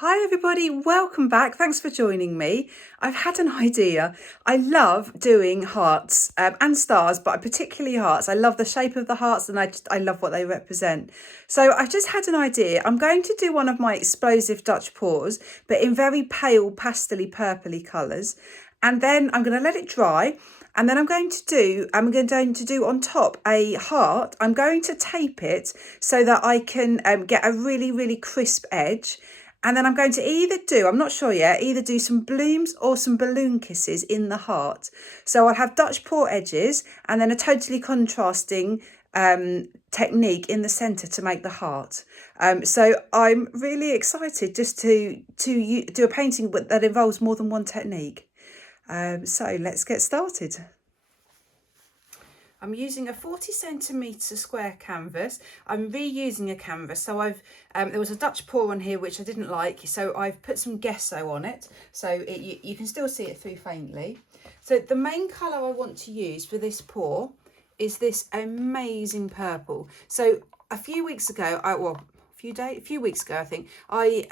Hi everybody, welcome back. Thanks for joining me. I've had an idea. I love doing hearts and stars, but particularly hearts. I love the shape of the hearts and I love what they represent. So I've just had an idea. I'm going to do one of my explosive Dutch pours, but in very pale pastely purpley colours. And then I'm going to let it dry. And then I'm going to do on top a heart. I'm going to tape it so that I can get a really, really crisp edge. And then I'm going to I'm not sure yet, either do some blooms or some balloon kisses in the heart. So I'll have Dutch pour edges and then a totally contrasting technique in the centre to make the heart. So I'm really excited just to do a painting that involves more than one technique. So let's get started. I'm using a 40cm square canvas. I'm reusing a canvas, so there was a Dutch pour on here which I didn't like, so I've put some gesso on it, so you can still see it through faintly. So the main colour I want to use for this pour is this amazing purple. So a few weeks ago, a few weeks ago I think, I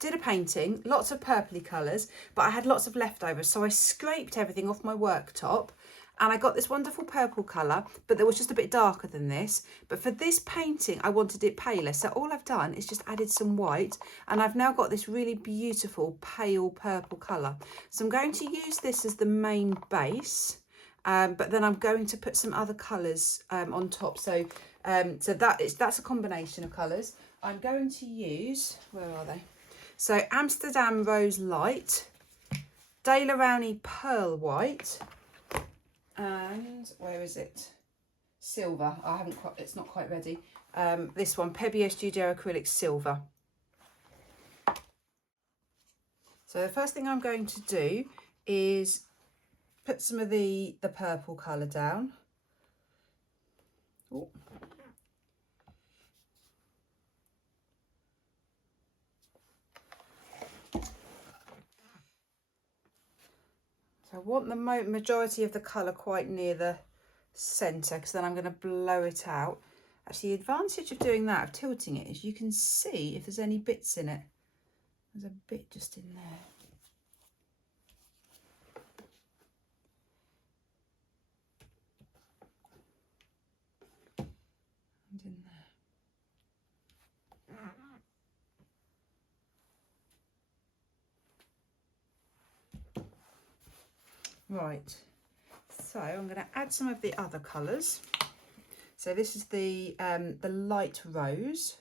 did a painting, lots of purpley colours, but I had lots of leftovers, so I scraped everything off my worktop. And I got this wonderful purple colour, but it was just a bit darker than this. But for this painting, I wanted it paler. So all I've done is just added some white. And I've now got this really beautiful pale purple colour. So I'm going to use this as the main base. But then I'm going to put some other colours on top. So that's a combination of colours. I'm going to use, where are they? So Amsterdam Rose Light, Daler-Rowney Pearl White, and where is it? Silver. It's not quite ready. This one, Pebeo Studio Acrylic Silver. So the first thing I'm going to do is put some of the purple colour down. Ooh. So I want the majority of the colour quite near the centre, because then I'm going to blow it out. Actually, the advantage of doing that, of tilting it, is you can see if there's any bits in it. There's a bit just in there. And in there. Right. So I'm going to add some of the other colours. So this is the light rose.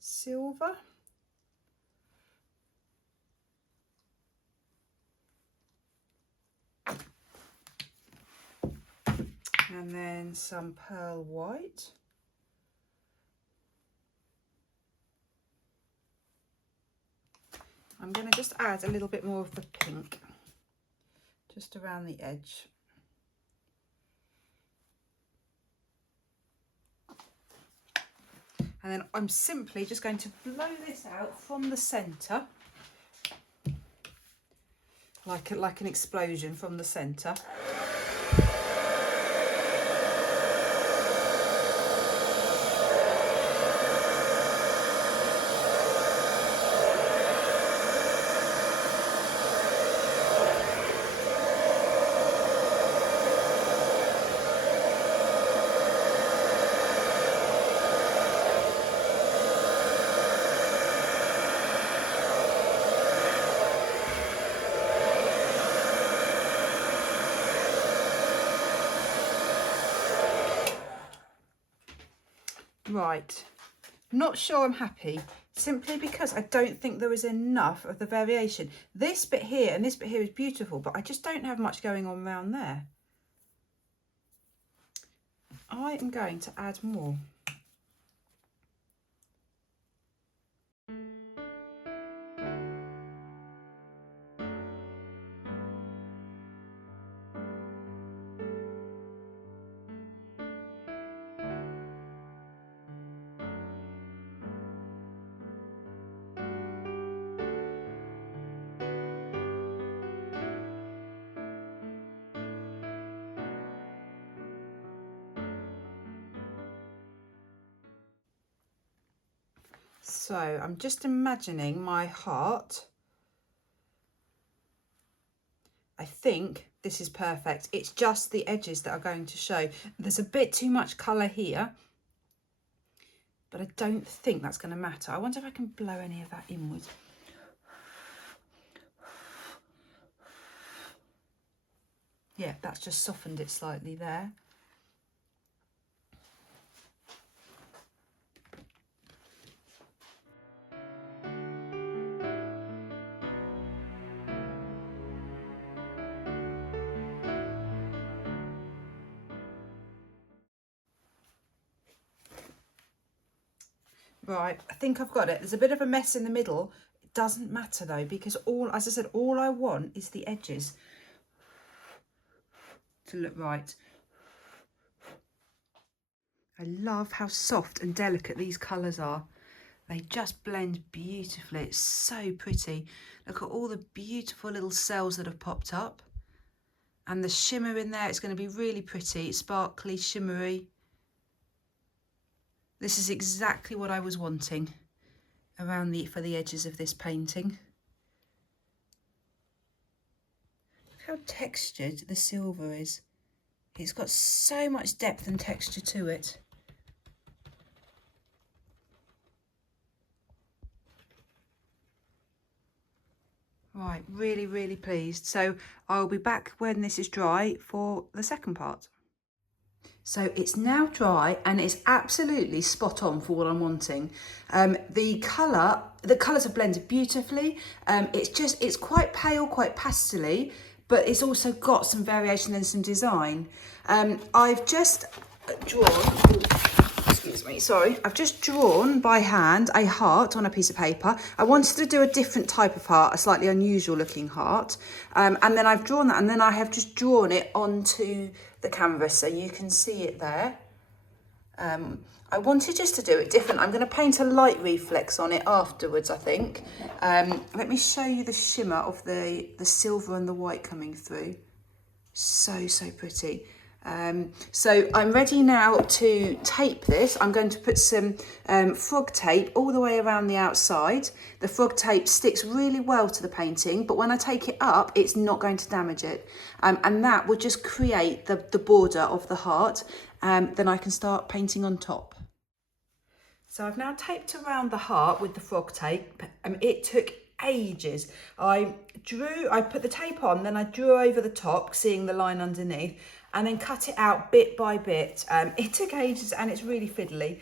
Silver. And then some pearl white. I'm going to just add a little bit more of the pink just around the edge. And then I'm simply just going to blow this out from the centre, like an explosion from the centre. Right, not sure I'm happy, simply because I don't think there is enough of the variation. This bit here and this bit here is beautiful, but I just don't have much going on around there. I am going to add more. So I'm just imagining my heart. I think this is perfect. It's just the edges that are going to show. There's a bit too much colour here, but I don't think that's going to matter. I wonder if I can blow any of that inwards. Yeah, that's just softened it slightly there. Right, I think I've got it. There's a bit of a mess in the middle. It doesn't matter though, because as I said, all I want is the edges to look right. I love how soft and delicate these colours are. They just blend beautifully. It's so pretty. Look at all the beautiful little cells that have popped up. And the shimmer in there, it's going to be really pretty, sparkly, shimmery. This is exactly what I was wanting for the edges of this painting. Look how textured the silver is. It's got so much depth and texture to it. Right, really, really pleased. So I'll be back when this is dry for the second part. So it's now dry and it's absolutely spot on for what I'm wanting. The colours have blended beautifully. It's quite pale, quite pastel-y, but it's also got some variation and some design. I've just drawn, excuse me, sorry. I've just drawn by hand a heart on a piece of paper. I wanted to do a different type of heart, a slightly unusual looking heart. And then I've drawn that, and then I have just drawn it onto the canvas so you can see it there. I wanted just to do it different. I'm going to paint a light reflex on it afterwards, I think. Let me show you the shimmer of the silver and the white coming through. So pretty. So I'm ready now to tape this. I'm going to put some frog tape all the way around the outside. The frog tape sticks really well to the painting, but when I take it up, it's not going to damage it. And that will just create the border of the heart. Then I can start painting on top. So I've now taped around the heart with the frog tape. It took ages. I put the tape on, then I drew over the top, seeing the line underneath, and then cut it out bit by bit. It took ages and it's really fiddly.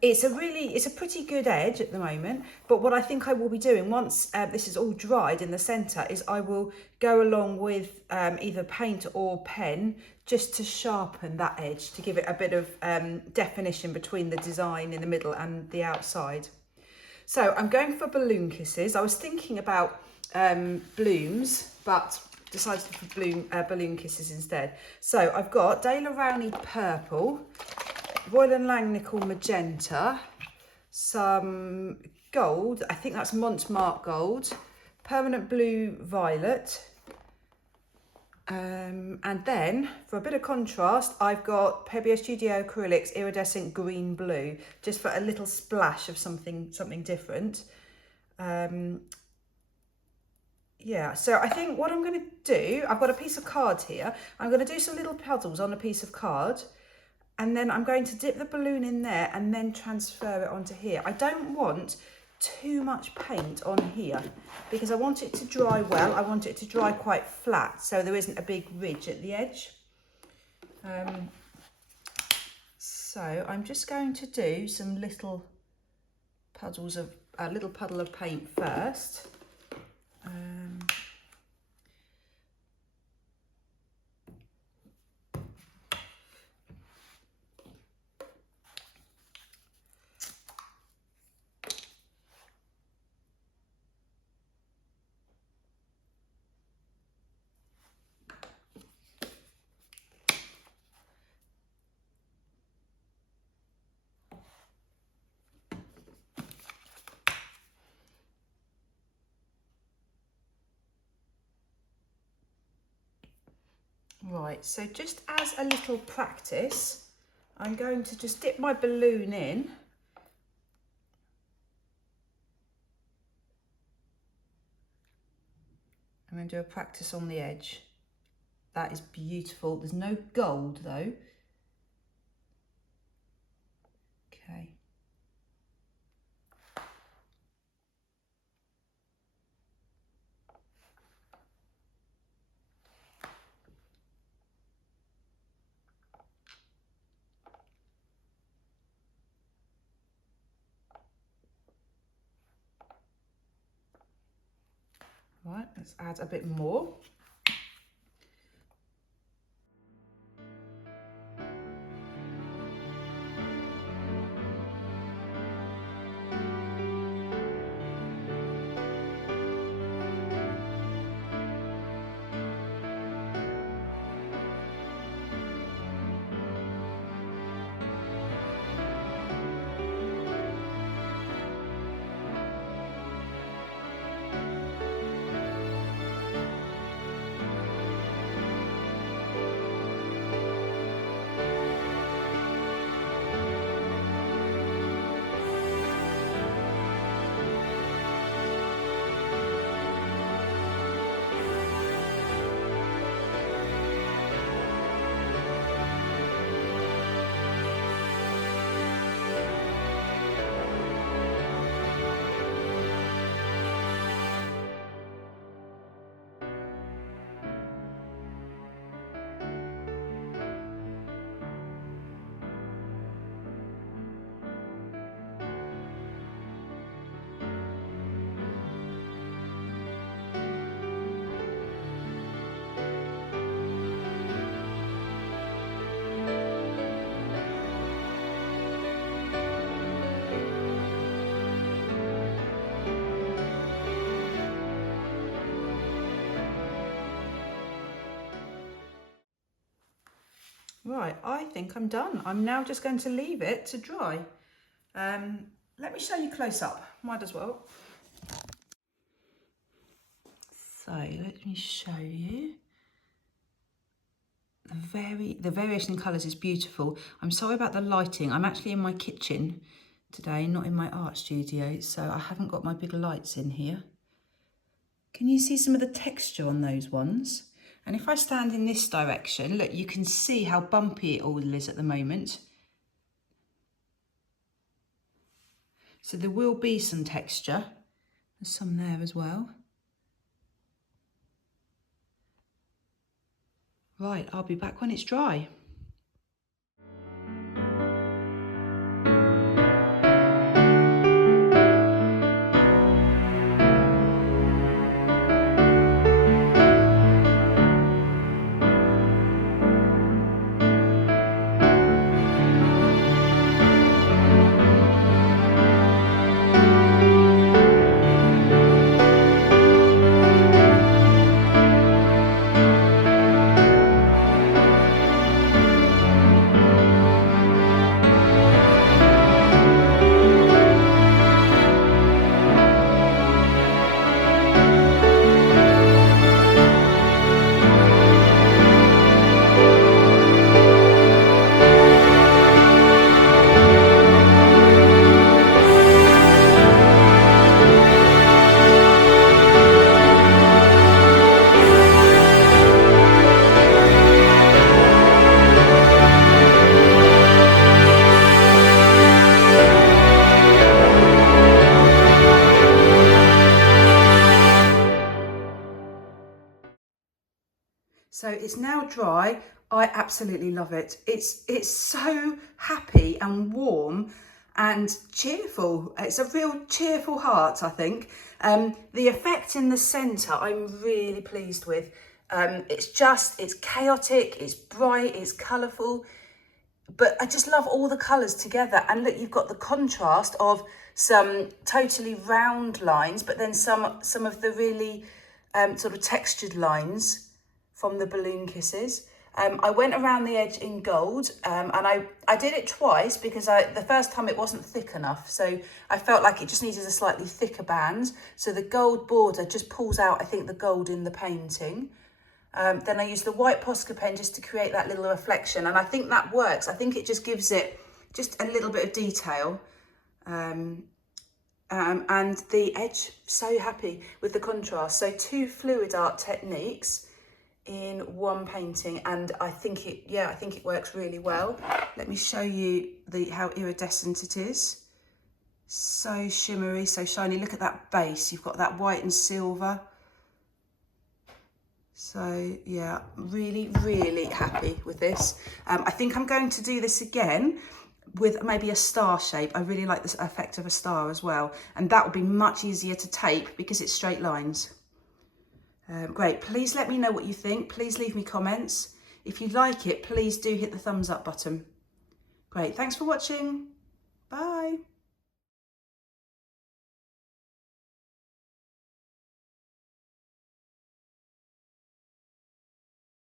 It's a pretty good edge at the moment, but what I think I will be doing once this is all dried in the centre is I will go along with either paint or pen just to sharpen that edge, to give it a bit of definition between the design in the middle and the outside. So I'm going for balloon kisses. I was thinking about blooms, but decided for balloon kisses instead. So I've got Daler Rowney purple, Royal & Langnickel magenta, some gold, I think that's Montmartre gold, permanent blue violet, and then for a bit of contrast I've got Pebeo Studio Acrylics iridescent green blue, just for a little splash of something different. Yeah, so I think what I'm going to do, I've got a piece of card here. I'm going to do some little puzzles on a piece of card, and then I'm going to dip the balloon in there and then transfer it onto here. I don't want too much paint on here because I want it to dry well. I want it to dry quite flat so there isn't a big ridge at the edge. So I'm just going to do some little puddles of a little puddle of paint first. Right, so just as a little practice, I'm going to just dip my balloon in I'm going to do a practice on the edge. That is beautiful. There's no gold though. Okay. Right, let's add a bit more. Right, I think I'm done. I'm now just going to leave it to dry. Let me show you close up, might as well. So let me show you. The variation in colours is beautiful. I'm sorry about the lighting. I'm actually in my kitchen today, not in my art studio, so I haven't got my big lights in here. Can you see some of the texture on those ones? And if I stand in this direction, look, you can see how bumpy it all is at the moment. So there will be some texture. There's some there as well. Right, I'll be back when it's dry. So it's now dry. I absolutely love it. It's so happy and warm and cheerful. It's a real cheerful heart, I think. The effect in the centre, I'm really pleased with. It's chaotic, it's bright, it's colourful, but I just love all the colours together. And look, you've got the contrast of some totally round lines, but then some of the really sort of textured lines from the balloon kisses. I went around the edge in gold, and I did it twice because the first time it wasn't thick enough, so I felt like it just needed a slightly thicker band. So the gold border just pulls out, I think, the gold in the painting. Then I used the white Posca pen just to create that little reflection, and I think that works. I think it just gives it just a little bit of detail. And the edge, so happy with the contrast. So 2 fluid art techniques in one painting, and I think it works really well. Let me show you how iridescent it is. So shimmery, so shiny. Look at that base. You've got that white and silver. So yeah, really, really happy with this. I think I'm going to do this again with maybe a star shape. I really like the effect of a star as well. And that will be much easier to tape because it's straight lines. Great, please let me know what you think. Please leave me comments. If you like it, please do hit the thumbs up button. Great, thanks for watching. Bye.